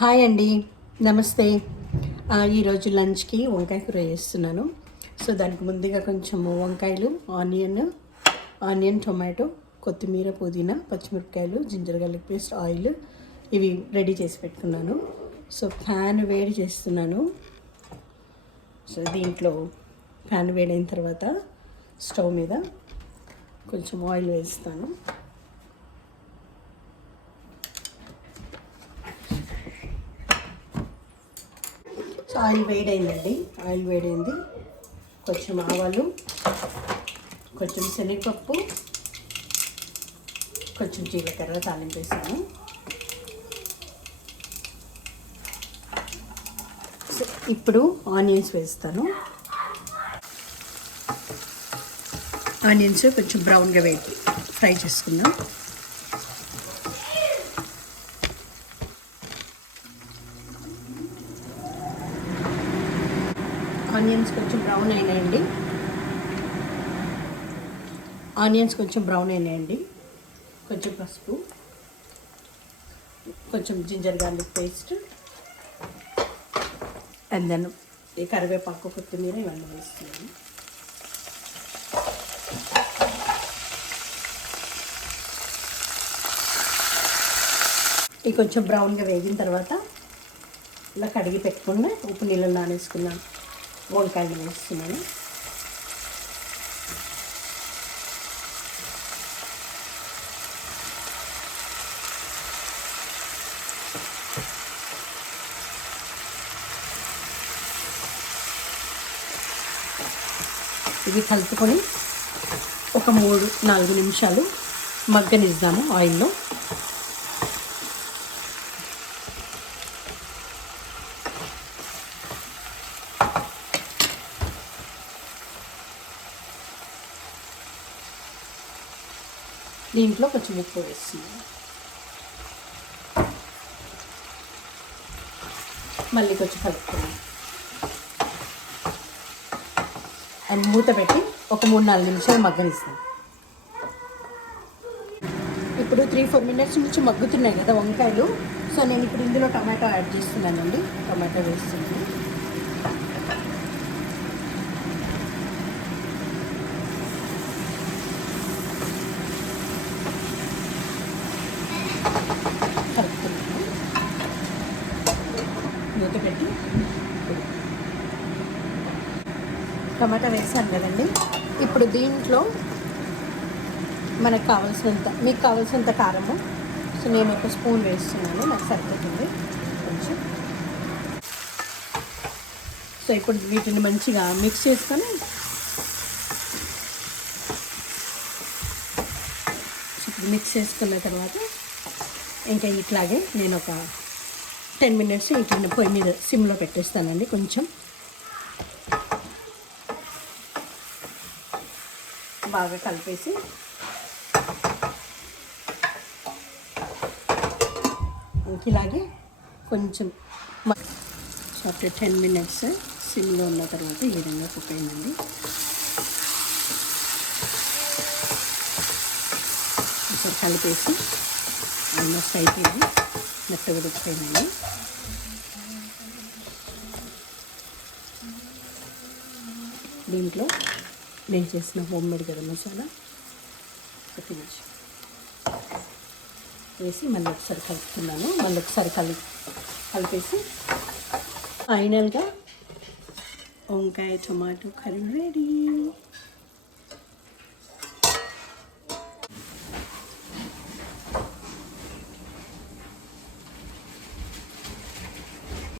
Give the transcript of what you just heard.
Hi అండి. నమస్తే. ఈరోజు లంచ్కి వంకాయ కూర చేస్తున్నాను. సో దానికి ముందుగా కొంచెం వంకాయలు ఆనియన్ ఆనియన్ టొమాటో కొత్తిమీర పుదీనా పచ్చిమిరపకాయలు జింజర్ గార్లిక్ పేస్ట్ ఆయిల్ ఇవి రెడీ చేసి పెట్టుకున్నాను. సో ఫ్యాన్ వేడి చేస్తున్నాను. సో దీంట్లో ఫ్యాన్ వేడైన తర్వాత స్టవ్ మీద కొంచెం ఆయిల్ వేస్తాను. So oil వేడైందండి. ఆయిల్ వేడైంది. కొంచెం ఆవాలు కొంచెం శనగపప్పు కొంచెం జీలకర్ర తాలింపు వేసాను. ఇప్పుడు ఆనియన్స్ వేస్తాను. ఆనియన్స్ కొంచెం బ్రౌన్గా వేసి ఫ్రై చేసుకుందాం. ఆనియన్స్ కొంచెం బ్రౌన్ అయినాయండి. ఆనియన్స్ కొంచెం బ్రౌన్ అయినాయండి. కొంచెం పసుపు కొంచెం ginger garlic paste and then ఈ కరివేపాకు కొత్తిమీర ఇవన్నీ వేస్తున్నాను. ఇవి కొంచెం బ్రౌన్గా వేగిన తర్వాత ఇలా కడిగి పెట్టుకున్న ఉప్పు నీళ్ళలో నానేసుకున్నాను. వంకాయలు వేస్తున్నాను. ఇవి కలుపుకొని ఒక మూడు నాలుగు నిమిషాలు మగ్గనిద్దాము ఆయిల్లో. దీంట్లో కొంచెం ఉప్పు వేస్తున్నాను మళ్ళీ కొంచెం కలుపుకున్నాను అండ్ మూత పెట్టి ఒక మూడు నాలుగు నిమిషాలు మగ్గనిస్తాను ఇప్పుడు త్రీ ఫోర్ మినిట్స్ నుంచి మగ్గుతున్నాయి కదా వంకాయలు. సో నేను ఇప్పుడు ఇందులో టమాటో యాడ్ చేస్తున్నానండి. టమాటో వేస్తున్నాను కలుపుతున్నాను మూత పెట్టి టమాటా వేసాను కదండి. ఇప్పుడు దీంట్లో మనకు కావాల్సినంత మీకు కావాల్సినంత కారము. సో నేను ఒక స్పూన్ వేస్తున్నాను నాకు సరిపోతుంది. కొంచెం. సో ఇప్పుడు వీటిని మంచిగా మిక్స్ చేసుకొని మిక్స్ చేసుకున్న తర్వాత ఇంకా ఇట్లాగే నేను ఒక టెన్ మినిట్స్ ఇట్లా పొయ్యి మీద సిమ్లో పెట్టేస్తానండి కొంచెం. బాగా కలిపేసి. ఇంక ఇలాగే కొంచెం ఆఫ్టర్ టెన్ మినిట్స్ సిమ్లో ఉన్న తర్వాత ఈ విధంగా కుక్ అయిందండి. ఒకసారి కలిపేసి ఆల్మోస్ట్ అయిపోయింది మెత్త ఉడికిపోయిందండి దీంట్లో నేను చేసిన హోమ్ మేడ్ గరం మసాలా ఒక వేసి మళ్ళీ ఒకసారి కలుపుతున్నాను. మళ్ళీ ఒకసారి కలి కలిపేసి ఫైనల్గా వంకాయ టొమాటో కర్రీ రెడీ.